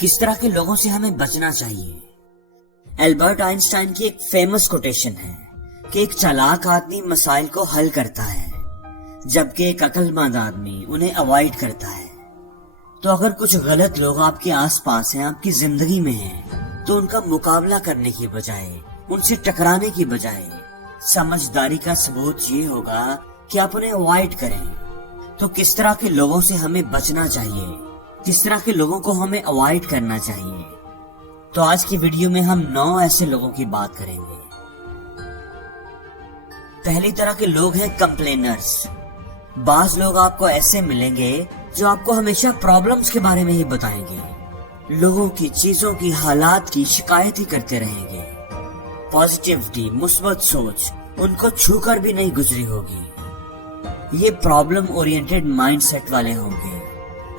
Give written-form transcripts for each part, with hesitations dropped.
کس طرح کے لوگوں سے ہمیں بچنا چاہیے۔ البرٹ آئنسٹائن کی ایک فیمس کوٹیشن ہے کہ ایک چالاک آدمی مسائل کو حل کرتا ہے جبکہ ایک عقل مند آدمی انہیں اوائڈ کرتا ہے۔ تو اگر کچھ غلط لوگ آپ کے آس پاس ہیں، آپ کی زندگی میں ہیں، تو ان کا مقابلہ کرنے کی بجائے، ان سے ٹکرانے کی بجائے سمجھداری کا ثبوت یہ ہوگا کہ آپ انہیں اوائڈ کریں۔ تو کس طرح کے لوگوں سے ہمیں بچنا چاہیے، کس طرح کے لوگوں کو ہمیں اوائڈ کرنا چاہیے؟ تو آج کی ویڈیو میں ہم 9 ایسے لوگوں کی بات کریں گے۔ پہلی طرح کے لوگ ہیں کمپلینرز۔ بعض لوگ آپ کو ایسے ملیں گے جو آپ کو ہمیشہ پرابلمز کے بارے میں ہی بتائیں گے، لوگوں کی، چیزوں کی، حالات کی شکایت ہی کرتے رہیں گے۔ پازیٹیوٹی، مثبت سوچ ان کو چھو کر بھی نہیں گزری ہوگی۔ یہ پرابلم اورینٹڈ مائنڈ سیٹ والے ہوں گے۔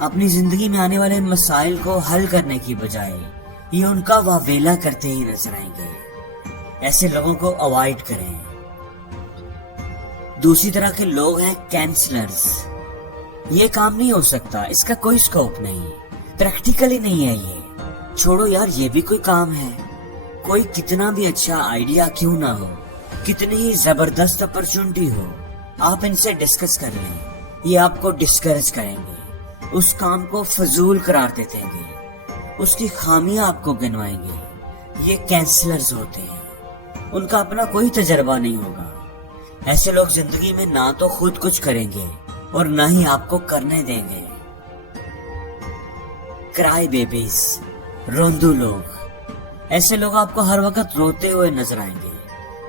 اپنی زندگی میں آنے والے مسائل کو حل کرنے کی بجائے یہ ان کا واویلا کرتے ہی نظر آئیں گے۔ ایسے لوگوں کو اوائڈ کریں۔ دوسری طرح کے لوگ ہیں کینسلرز۔ یہ کام نہیں ہو سکتا، اس کا کوئی سکوپ نہیں، پریکٹیکلی نہیں ہے، یہ چھوڑو یار، یہ بھی کوئی کام ہے۔ کوئی کتنا بھی اچھا آئیڈیا کیوں نہ ہو، کتنی ہی زبردست اپرچونٹی ہو، آپ ان سے ڈسکس کر لیں، یہ آپ کو ڈسکریج کریں گے، اس کام کو فضول قرار دیتے گے، اس کی خامیاں آپ کو گنوائیں گے۔ یہ کینسلرز ہوتے ہیں، ان کا اپنا کوئی تجربہ نہیں ہوگا۔ ایسے لوگ زندگی میں نہ تو خود کچھ کریں گے اور نہ ہی آپ کو کرنے دیں گے۔ کرائی بیبیز، روندو لوگ۔ ایسے لوگ آپ کو ہر وقت روتے ہوئے نظر آئیں گے۔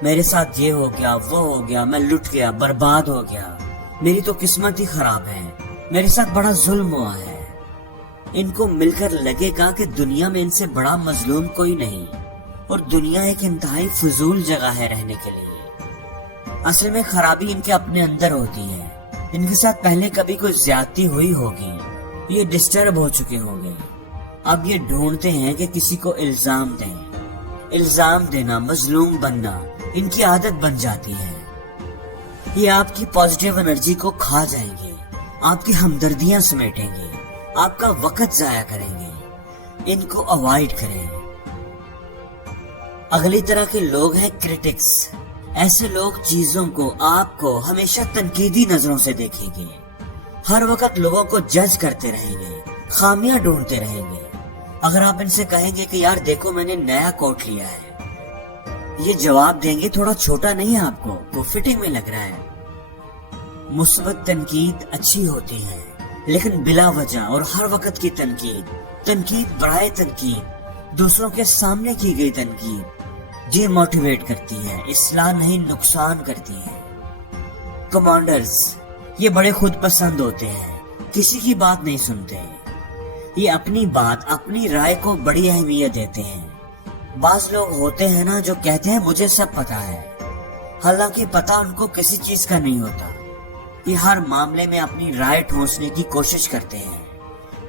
میرے ساتھ یہ ہو گیا، وہ ہو گیا، میں لٹ گیا، برباد ہو گیا، میری تو قسمت ہی خراب ہے، میرے ساتھ بڑا ظلم ہوا ہے۔ ان کو مل کر لگے گا کہ دنیا میں ان سے بڑا مظلوم کوئی نہیں اور دنیا ایک انتہائی فضول جگہ ہے رہنے کے لیے۔ اصل میں خرابی ان کے اپنے اندر ہوتی ہے، ان کے ساتھ پہلے کبھی کوئی زیادتی ہوئی ہوگی، یہ ڈسٹرب ہو چکے ہوں گے۔ اب یہ ڈھونڈتے ہیں کہ کسی کو الزام دیں۔ الزام دینا، مظلوم بننا ان کی عادت بن جاتی ہے۔ یہ آپ کی پازیٹیو انرجی کو کھا جائیں گے، آپ کی ہمدردیاں سمیٹیں گے، آپ کا وقت ضائع کریں گے۔ ان کو اوائڈ کریں۔ اگلی طرح کے لوگ ہیں کرٹکس۔ ایسے لوگ چیزوں کو، آپ کو ہمیشہ تنقیدی نظروں سے دیکھیں گے، ہر وقت لوگوں کو جج کرتے رہیں گے، خامیاں ڈھونڈتے رہیں گے۔ اگر آپ ان سے کہیں گے کہ یار دیکھو میں نے نیا کوٹ لیا ہے، یہ جواب دیں گے تھوڑا چھوٹا نہیں ہے آپ کو، وہ فٹنگ میں لگ رہا ہے۔ مثبت تنقید اچھی ہوتی ہے لیکن بلا وجہ اور ہر وقت کی تنقید برائے تنقید، دوسروں کے سامنے کی گئی تنقید ڈی موٹیویٹ کرتی ہے، اصلاح نہیں نقصان کرتی ہے۔ کمانڈرز، یہ بڑے خود پسند ہوتے ہیں، کسی کی بات نہیں سنتے، یہ اپنی بات، اپنی رائے کو بڑی اہمیت دیتے ہیں۔ بعض لوگ ہوتے ہیں نا جو کہتے ہیں مجھے سب پتا ہے، حالانکہ پتا ان کو کسی چیز کا نہیں ہوتا۔ یہ ہر معاملے میں اپنی رائے ٹھونسنے کی کوشش کرتے ہیں۔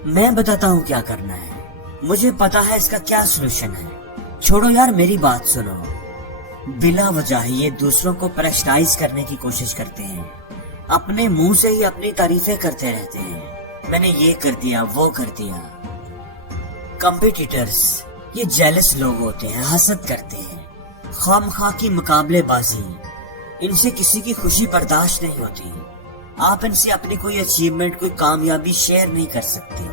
میں بتاتا ہوں کیا کرنا ہے، مجھے پتا ہے اس کا کیا سولوشن ہے، چھوڑو یار میری بات سنو۔ بلا وجہ یہ دوسروں کو پریشرائز کرنے کی کوشش کرتے ہیں، اپنے منہ سے ہی اپنی تعریفیں کرتے رہتے ہیں، میں نے یہ کر دیا، وہ کر دیا۔ کمپیٹیٹرز، یہ جیلس لوگ ہوتے ہیں، حسد کرتے ہیں، خواہ کی مقابلے بازی، ان سے کسی کی خوشی برداشت نہیں ہوتی۔ آپ ان سے اپنی کوئی اچیومنٹ، کوئی کامیابی شیئر نہیں کر سکتے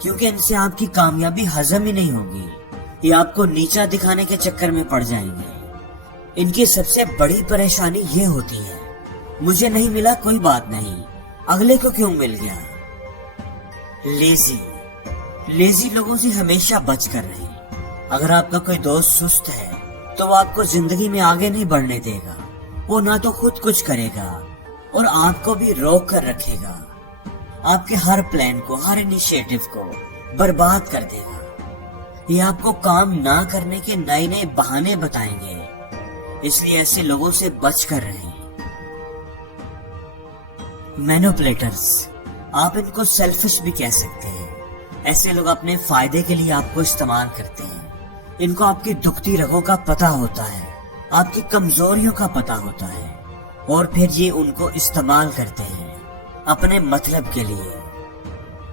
کیونکہ ان سے آپ کی کامیابی ہضم ہی نہیں ہوگی، یہ آپ کو نیچا دکھانے کے چکر میں پڑ جائیں گے۔ ان کی سب سے بڑی پریشانی یہ ہوتی ہے مجھے نہیں ملا کوئی بات نہیں، اگلے کو کیوں مل گیا۔ لیزی لوگوں سے ہمیشہ بچ کر رہیں۔ اگر آپ کا کوئی دوست سست ہے تو وہ آپ کو زندگی میں آگے نہیں بڑھنے دے گا، وہ نہ تو خود کچھ کرے گا اور آپ کو بھی روک کر رکھے گا، آپ کے ہر پلان کو، ہر انیشیٹو کو برباد کر دے گا۔ یہ آپ کو کام نہ کرنے کے نئے بہانے بتائیں گے، اس لیے ایسے لوگوں سے بچ کر رہیں۔ مینوپلیٹرز، آپ ان کو سیلفش بھی کہہ سکتے ہیں۔ ایسے لوگ اپنے فائدے کے لیے آپ کو استعمال کرتے ہیں، ان کو آپ کی دکھتی رگوں کا پتہ ہوتا ہے، آپ کی کمزوریوں کا پتہ ہوتا ہے اور پھر یہ ان کو استعمال کرتے ہیں اپنے مطلب کے لیے۔